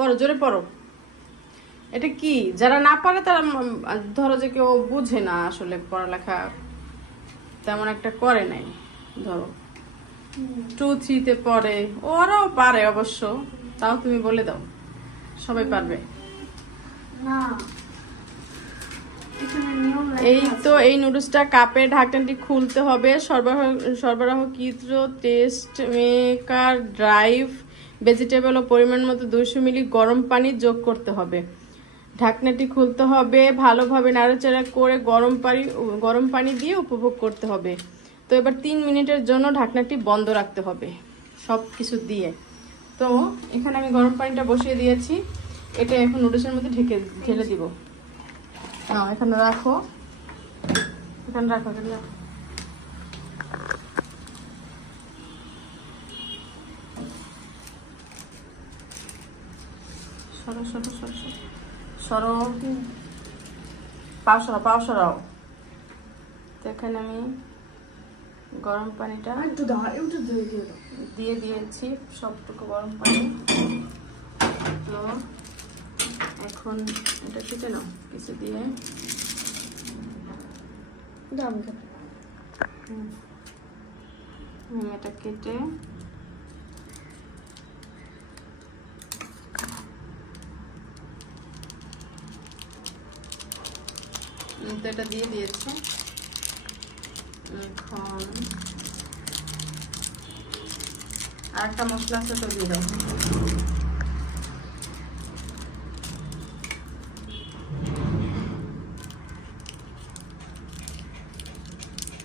পড়ো, জোরে পড়ো। এটা কি, যারা না পারে তারা ধরো যে কেউ বুঝে না আসলে, পড়ালেখা তেমন একটা করে নাই, ধরো 2-3 পড়ে, ওরাও পারে অবশ্য, তাও তুমি বলে দাও, সবাই পারবে। এই তো এই নুডলসটা কাপে ঢাকনাটি খুলতে হবে। সরবরাহকৃত টেস্ট মেকার ড্রাইভ ভেজিটেবল ও পরিমাণ মতো 200 মিলি গরম পানি যোগ করতে হবে। ঢাকনাটি খুলতে হবে, ভালোভাবে নাড়াচাড়া করে গরম পানি দিয়ে উপভোগ করতে হবে। তো এবার 3 মিনিটের জন্য ঢাকনাটি বন্ধ রাখতে হবে সব কিছু দিয়ে। তো এখানে আমি গরম পানিটা বসিয়ে দিয়েছি, এটা এখন নুডলসের মধ্যে ঢেলে দিব। এখানে রাখো, এখানে রাখো, এখানে রাখো। সরো সরো সরো সরো, পাও সরাও। তো এখানে আমি গরম পানিটা দিয়ে দিয়েছি, সবটুকু গরম পানি। তো এখন এটা কেটে নাও কিছু দিয়ে, এটা কেটে তো এটা দিয়ে দিয়েছে। এখন আর একটা মশলা আছে, তো দিয়ে দাও।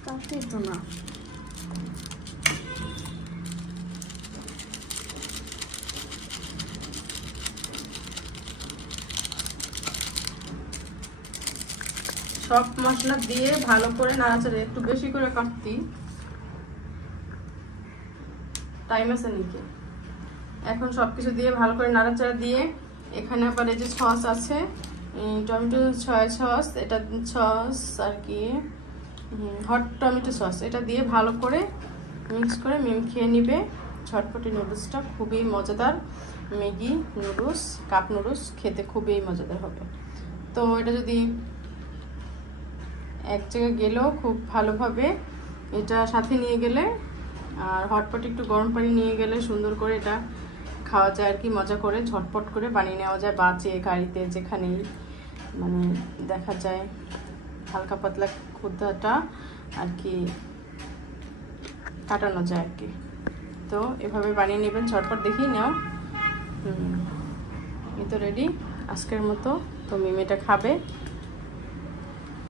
কাটতে তো না, সব মশলা দিয়ে ভালো করে নাড়াচাড়া, একটু বেশি করে কাটতি, টাইম আছে নাকি। এখন সবকিছু দিয়ে ভালো করে নাড়াচাড়া দিয়ে, এখানে আবার এই যে সস আছে, টমেটো সয়া সস, এটা সস আর কি, হট টমেটো সস, এটা দিয়ে ভালো করে মিক্স করে মিম খেয়ে নিবে। ঝটপটি নুডলসটা খুবই মজাদার, ম্যাগি নুডলস, কাপ নুডলস খেতে খুবই মজাদার হবে। তো এটা যদি এক জায়গায় গেলেও খুব ভালোভাবে এটা সাথে নিয়ে গেলে, আর হটপট একটু গরম পানি নিয়ে গেলে সুন্দর করে এটা খাওয়া যায় আর কি, মজা করে ঝটপট করে বানিয়ে নেওয়া যায়, বাঁচে গাড়িতে যেখানেই মানে দেখা যায় হালকা পাতলা ক্ষুদাটা আর কি কাটানো যায় আর কি। তো এভাবে বানিয়ে নেবেন ঝটপট, দেখিয়ে নাও। এই তো রেডি আজকের মতো। তো মিম এটা খাবে।